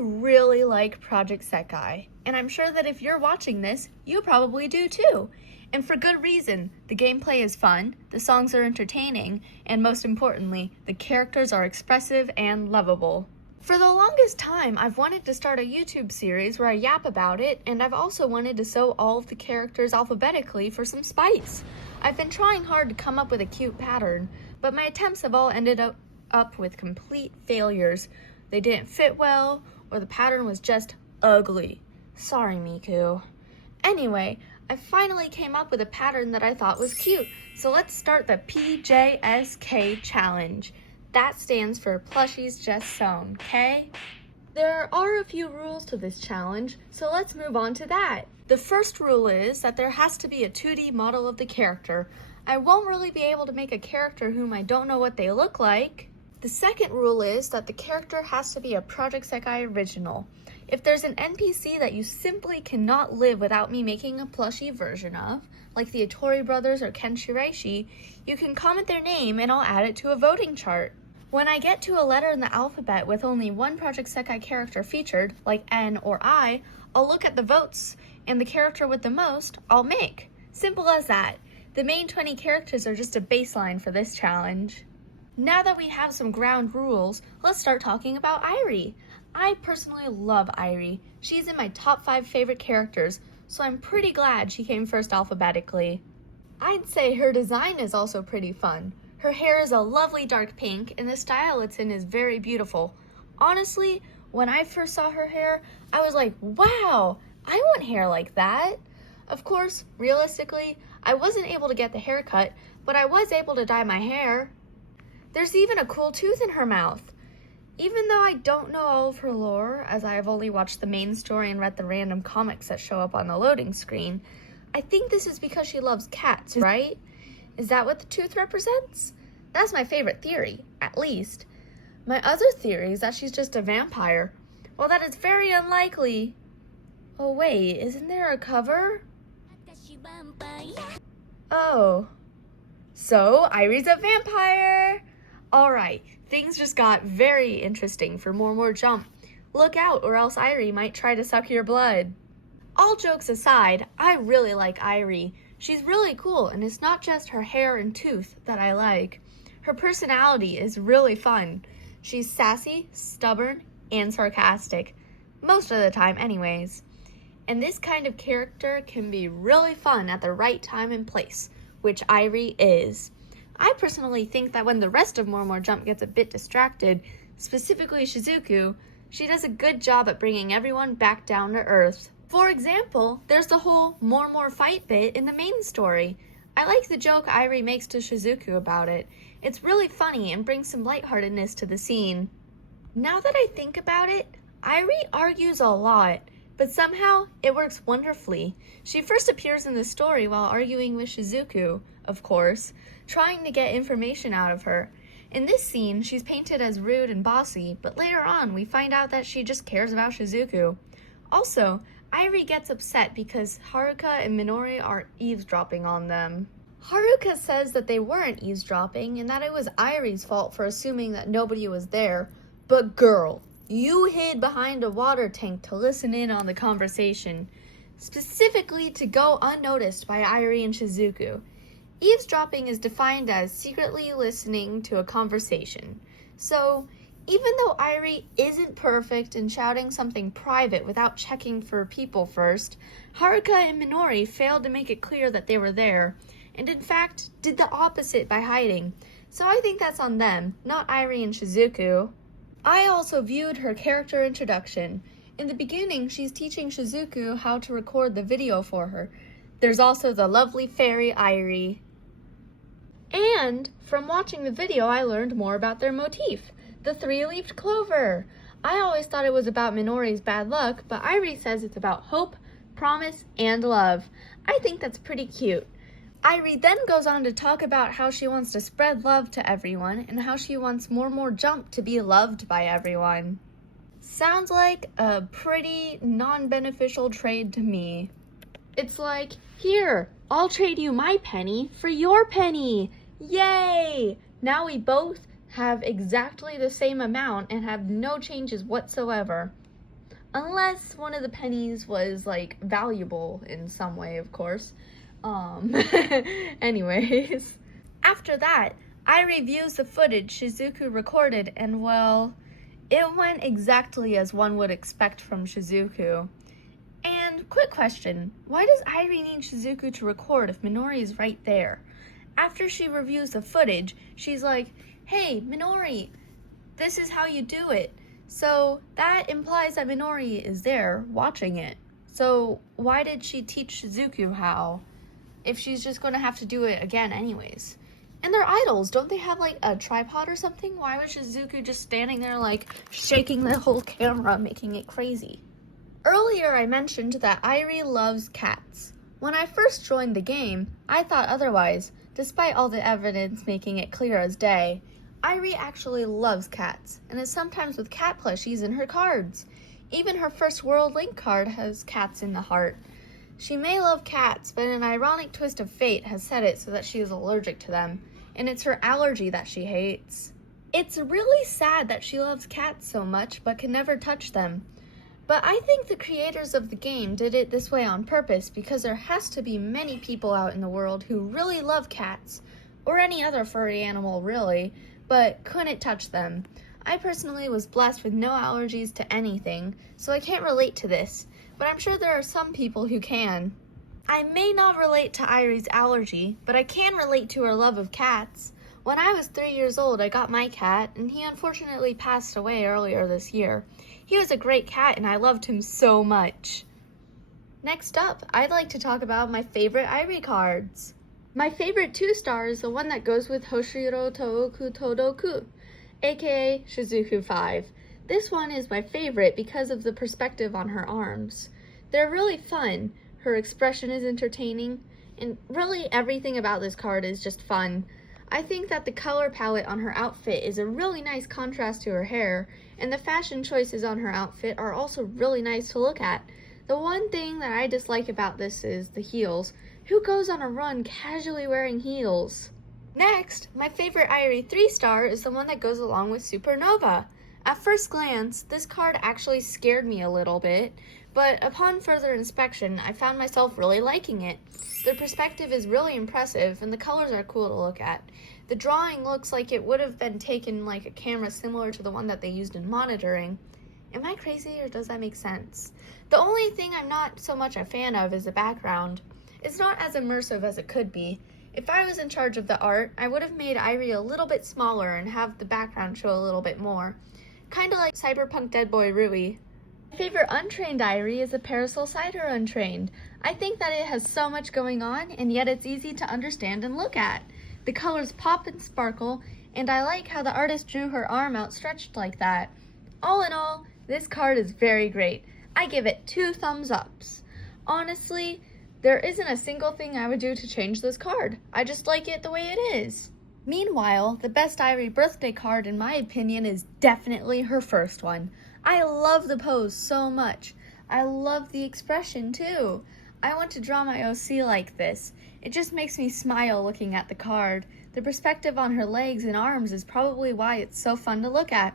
really like P.J.S.K, and I'm sure that if you're watching this, you probably do too. And for good reason. The gameplay is fun, the songs are entertaining, and most importantly, the characters are expressive and lovable. For the longest time, I've wanted to start a YouTube series where I yap about it, and I've also wanted to sew all of the characters alphabetically for some spice. I've been trying hard to come up with a cute pattern, but my attempts have all ended up with complete failures. They didn't fit well, or the pattern was just ugly. Sorry, Miku. Anyway, I finally came up with a pattern that I thought was cute, so let's start the P.J.S.K challenge. That stands for Plushies Just Sewn, okay? There are a few rules to this challenge, so let's move on to that. The first rule is that there has to be a 2D model of the character. I won't really be able to make a character whom I don't know what they look like. The second rule is that the character has to be a P.J.S.K original. If there's an NPC that you simply cannot live without me making a plushie version of, like the Atori brothers or Ken Shiraishi, you can comment their name and I'll add it to a voting chart. When I get to a letter in the alphabet with only one P.J.S.K character featured, like N or I, I'll look at the votes, and the character with the most, I'll make. Simple as that. The main 20 characters are just a baseline for this challenge. Now that we have some ground rules, let's start talking about Airi. I personally love Airi. She's in my top 5 favorite characters, so I'm pretty glad she came first alphabetically. I'd say her design is also pretty fun. Her hair is a lovely dark pink, and the style it's in is very beautiful. Honestly, when I first saw her hair, I was like, wow, I want hair like that. Of course, realistically, I wasn't able to get the haircut, but I was able to dye my hair. There's even a cool tooth in her mouth. Even though I don't know all of her lore, as I have only watched the main story and read the random comics that show up on the loading screen, I think this is because she loves cats, right? Is that what the tooth represents? That's my favorite theory, at least. My other theory is that she's just a vampire. Well, that is very unlikely. Oh wait, isn't there a cover? Oh. So, Airi's a vampire! Alright, things just got very interesting for Momoi Jump. Look out, or else Airi might try to suck your blood. All jokes aside, I really like Airi. She's really cool, and it's not just her hair and tooth that I like. Her personality is really fun. She's sassy, stubborn, and sarcastic. Most of the time anyways. And this kind of character can be really fun at the right time and place, which Airi is. I personally think that when the rest of Momoi Jump gets a bit distracted, specifically Shizuku, she does a good job at bringing everyone back down to earth. For example, there's the whole more fight bit in the main story. I like the joke Airi makes to Shizuku about it. It's really funny and brings some lightheartedness to the scene. Now that I think about it, Airi argues a lot, but somehow it works wonderfully. She first appears in the story while arguing with Shizuku, of course, trying to get information out of her. In this scene, she's painted as rude and bossy, but later on we find out that she just cares about Shizuku. Also, Airi gets upset because Haruka and Minori are eavesdropping on them. Haruka says that they weren't eavesdropping and that it was Airi's fault for assuming that nobody was there. But girl, you hid behind a water tank to listen in on the conversation, specifically to go unnoticed by Airi and Shizuku. Eavesdropping is defined as secretly listening to a conversation. So, even though Airi isn't perfect in shouting something private without checking for people first, Haruka and Minori failed to make it clear that they were there, and in fact, did the opposite by hiding. So I think that's on them, not Airi and Shizuku. I also viewed her character introduction. In the beginning, she's teaching Shizuku how to record the video for her. There's also the lovely fairy Airi. And from watching the video, I learned more about their motif, the 3-leaved clover. I always thought it was about Minori's bad luck, but Airi says it's about hope, promise, and love. I think that's pretty cute. Airi then goes on to talk about how she wants to spread love to everyone and how she wants Momoi Jump to be loved by everyone. Sounds like a pretty non-beneficial trade to me. It's like, here, I'll trade you my penny for your penny. Yay! Now we both have exactly the same amount and have no changes whatsoever. Unless one of the pennies was, like, valuable in some way, of course. Anyways. After that, I reviews the footage Shizuku recorded, and well, it went exactly as one would expect from Shizuku. And quick question, why does Airi need Shizuku to record if Minori is right there? After she reviews the footage, she's like, hey, Minori, this is how you do it. So that implies that Minori is there watching it. So why did she teach Shizuku how, if she's just going to have to do it again anyways? And they're idols. Don't they have, like, a tripod or something? Why was Shizuku just standing there, like, shaking the whole camera, making it crazy? Earlier I mentioned that Airi loves cats. When I first joined the game, I thought otherwise, despite all the evidence making it clear as day. Airi actually loves cats, and is sometimes with cat plushies in her cards. Even her first World Link card has cats in the heart. She may love cats, but an ironic twist of fate has set it so that she is allergic to them, and it's her allergy that she hates. It's really sad that she loves cats so much, but can never touch them. But I think the creators of the game did it this way on purpose because there has to be many people out in the world who really love cats, or any other furry animal really, but couldn't touch them. I personally was blessed with no allergies to anything, so I can't relate to this, but I'm sure there are some people who can. I may not relate to Airi's allergy, but I can relate to her love of cats. When I was 3 years old, I got my cat, and he unfortunately passed away earlier this year. He was a great cat, and I loved him so much. Next up, I'd like to talk about my favorite Airi cards. My favorite 2-star is the one that goes with Hoshiro Touku Todoku, aka Shizuku 5. This one is my favorite because of the perspective on her arms. They're really fun, her expression is entertaining, and really everything about this card is just fun. I think that the color palette on her outfit is a really nice contrast to her hair, and the fashion choices on her outfit are also really nice to look at. The one thing that I dislike about this is the heels. Who goes on a run casually wearing heels? Next, my favorite Airi 3-star is the one that goes along with Supernova. At first glance, this card actually scared me a little bit, but upon further inspection, I found myself really liking it. The perspective is really impressive, and the colors are cool to look at. The drawing looks like it would have been taken like a camera similar to the one that they used in monitoring. Am I crazy, or does that make sense? The only thing I'm not so much a fan of is the background. It's not as immersive as it could be. If I was in charge of the art, I would have made Airi a little bit smaller and have the background show a little bit more. Kinda like Cyberpunk Dead Boy Rui. My favorite untrained Airi is the Parasol Cider Untrained. I think that it has so much going on, and yet it's easy to understand and look at. The colors pop and sparkle, and I like how the artist drew her arm outstretched like that. All in all, this card is very great. I give it 2 thumbs ups. Honestly, there isn't a single thing I would do to change this card. I just like it the way it is. Meanwhile, the best Airi birthday card in my opinion is definitely her first one. I love the pose so much. I love the expression too. I want to draw my OC like this. It just makes me smile looking at the card. The perspective on her legs and arms is probably why it's so fun to look at.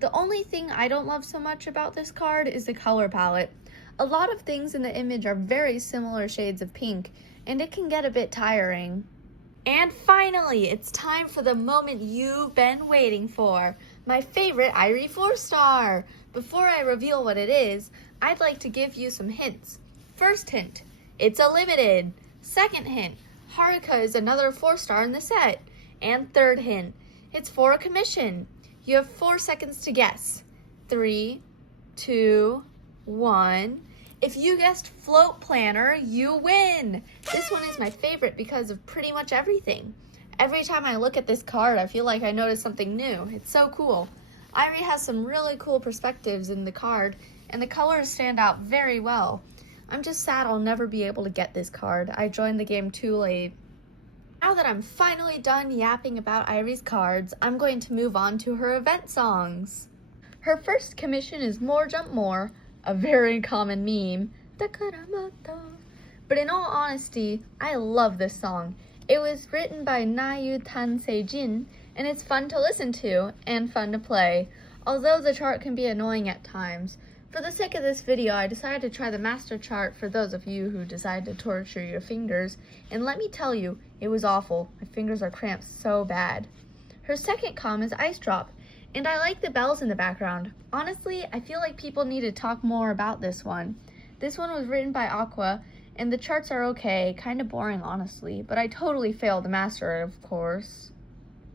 The only thing I don't love so much about this card is the color palette. A lot of things in the image are very similar shades of pink, and it can get a bit tiring. And finally, it's time for the moment you've been waiting for. My favorite Airi 4-star. Before I reveal what it is, I'd like to give you some hints. First hint, it's a limited. Second hint, Haruka is another 4-star in the set. And third hint, it's for a commission. You have 4 seconds to guess. 3, 2, 1. If you guessed float planner, you win! This one is my favorite because of pretty much everything. Every time I look at this card, I feel like I notice something new. It's so cool. Airi has some really cool perspectives in the card, and the colors stand out very well. I'm just sad I'll never be able to get this card. I joined the game too late. Now that I'm finally done yapping about Airi's cards, I'm going to move on to her event songs. Her first commission is More Jump More, a very common meme. But in all honesty, I love this song. It was written by Nayu Tansei-jin, and it's fun to listen to and fun to play, although the chart can be annoying at times. For the sake of this video, I decided to try the master chart for those of you who decide to torture your fingers, and let me tell you, it was awful. My fingers are cramped so bad. Her second comm is Ice Drop, and I like the bells in the background. Honestly, I feel like people need to talk more about this one. This one was written by Aqua, and the charts are okay, kind of boring honestly, but I totally failed the master, of course.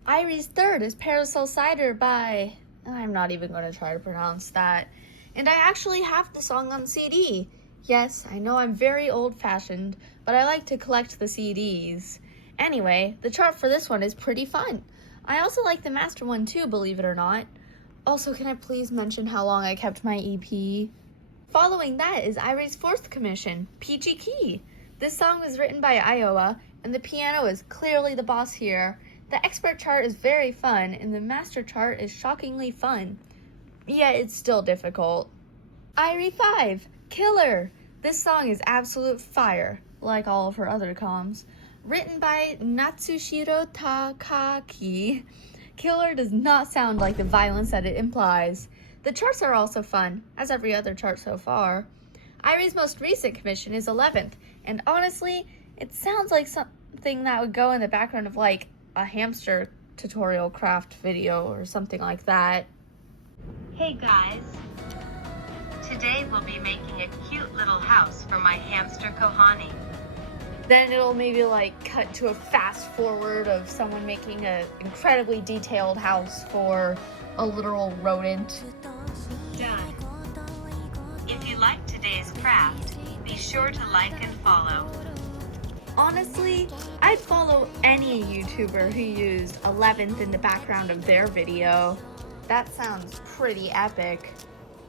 Airi's third is Parasol Cider by... I'm not even going to try to pronounce that. And I actually have the song on CD. Yes, I know I'm very old-fashioned, but I like to collect the CDs. Anyway, the chart for this one is pretty fun. I also like the master one too, believe it or not. Also, can I please mention how long I kept my EP? Following that is Airi's fourth commission, P.J.K. This song was written by Iowa, and the piano is clearly the boss here. The expert chart is very fun, and the master chart is shockingly fun. Yeah, it's still difficult. Airi 5, Killer. This song is absolute fire, like all of her other comms. Written by Natsushiro Takaki, Killer does not sound like the violence that it implies. The charts are also fun, as every other chart so far. Airi's most recent commission is 11th, and honestly, it sounds like something that would go in the background of like a hamster tutorial craft video or something like that. Hey guys, today we'll be making a cute little house for my hamster Kohani. Then it'll maybe like cut to a fast forward of someone making an incredibly detailed house for a literal rodent. Done. If you like today's craft, be sure to like and follow. Honestly, I'd follow any YouTuber who used 11th in the background of their video. That sounds pretty epic.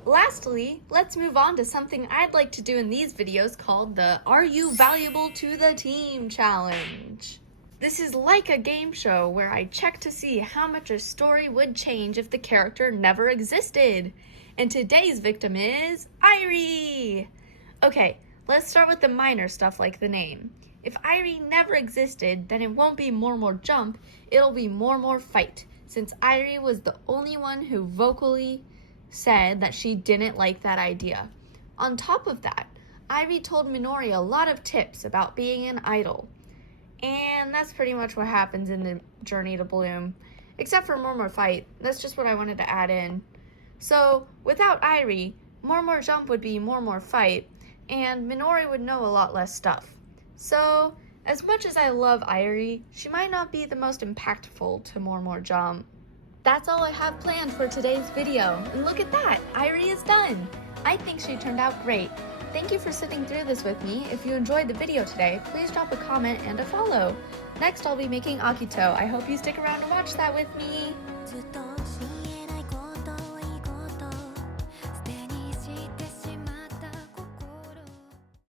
Lastly, let's move on to something I'd like to do in these videos called the Are You Valuable to the Team Challenge. This is like a game show where I check to see how much a story would change if the character never existed. And today's victim is Airi! Okay, let's start with the minor stuff like the name. If Airi never existed, then it won't be More Jump, it'll be More Fight, since Airi was the only one who vocally said that she didn't like that idea. On top of that, Airi told Minori a lot of tips about being an idol. And that's pretty much what happens in the Journey to Bloom. Except for More Fight, that's just what I wanted to add in. So, without Airi, More Jump would be More Fight, and Minori would know a lot less stuff. So, as much as I love Airi, she might not be the most impactful to More Jump. That's all I have planned for today's video, and look at that, Airi is done! I think she turned out great. Thank you for sitting through this with me. If you enjoyed the video today, please drop a comment and a follow. Next, I'll be making Akito. I hope you stick around to watch that with me.